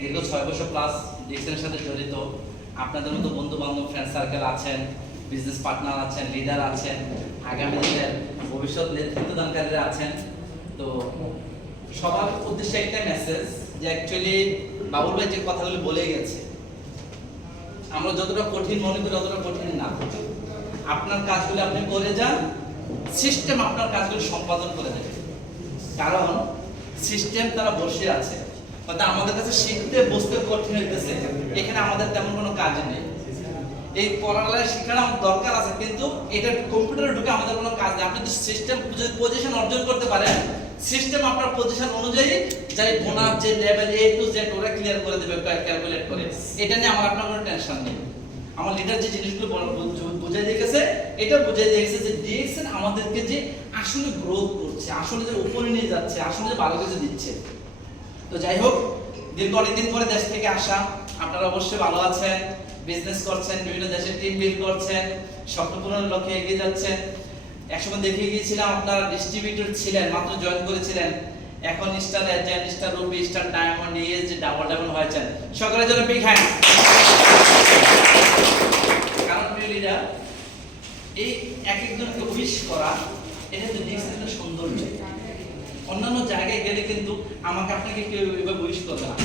দীর্ঘ 6 বছর প্লাস ডিএক্সএনের সাথে জড়িত। আপনাদের মতো বন্ধু বান্ধব ফ্রেন্ড সার্কেল আছেন, বিজনেস পার্টনার আছেন, লিডার আছেন, আগামী দিনের ভবিষ্যৎ নেতৃত্বদানকারীরা আছেন। তো সবার উদ্দেশ্যে একটা মেসেজ যে অ্যাকচুয়ালি বাবুল ভাই যে কথাগুলো বলে গেছে, আমরা যতটা কঠিন মনে করি ততটা কঠিন না। আপনার কাজগুলো আপনি করে যান, সিস্টেম আপনার কাজগুলো সম্পাদন করে দেবে। কারণ সিস্টেম তারা বসে আছে, হয়তো আমাদের কাছে শিখতে বসতে কঠিন হইতেছে, এখানে আমাদের তেমন কোনো কাজ নেই। এই পড়ালেখা শেখার আমার দরকার আছে, কিন্তু এটা কম্পিউটারে ঢুকে আমাদের কোনো কাজ নেই। আপনি যদি সিস্টেম যদি পজিশন অর্জন করতে পারেন, সিস্টেম আপনার পজিশন অনুযায়ী যাই বোনাস যে লেভেল এ টু জেড ওরা ক্লিয়ার করে দেবে, ক্যালকুলেট করে। এটা নিয়ে আমার আপনার কোনো টেনশন নেই। আমার লিডার যে জিনিসগুলো বুঝাই দিয়ে গেছে, এটা বুঝাই দিয়ে গেছে যে ডিএক্সএন আমাদেরকে যে আসলে গ্রোথ করছে, আসলে যে উপরে নিয়ে যাচ্ছে, আসলে যে ভালো কিছু দিচ্ছে। তো যাই হোক, দীর্ঘ অনেকদিন পরে দেশ থেকে আসা, আপনারা অবশ্যই ভালো আছেন, বিজনেস করছেন, বিভিন্ন দেশের টিম বিল্ড করছেন, স্বপ্ন পূরণের লক্ষ্যে এগিয়ে যাচ্ছেন। একসময় দেখে গিয়েছিলাম আপনারা ডিস্ট্রিবিউটর ছিলেন, মাত্র জয়েন করেছিলেন, এখন star agent, star Ruby, star diamond, যে ডাবল ডাবল হয়েছেন। সকলের জন্য বিগ হ্যান্ড। কারণ প্রিয় লিডার, এই এক একজনকে উইশ করা, এটা তো ডিএক্সএনের সৌন্দর্য। অন্যান্য জায়গায় গেলে কিন্তু আমাকে আপনাকে কেউ এভাবে উইশ করবে না,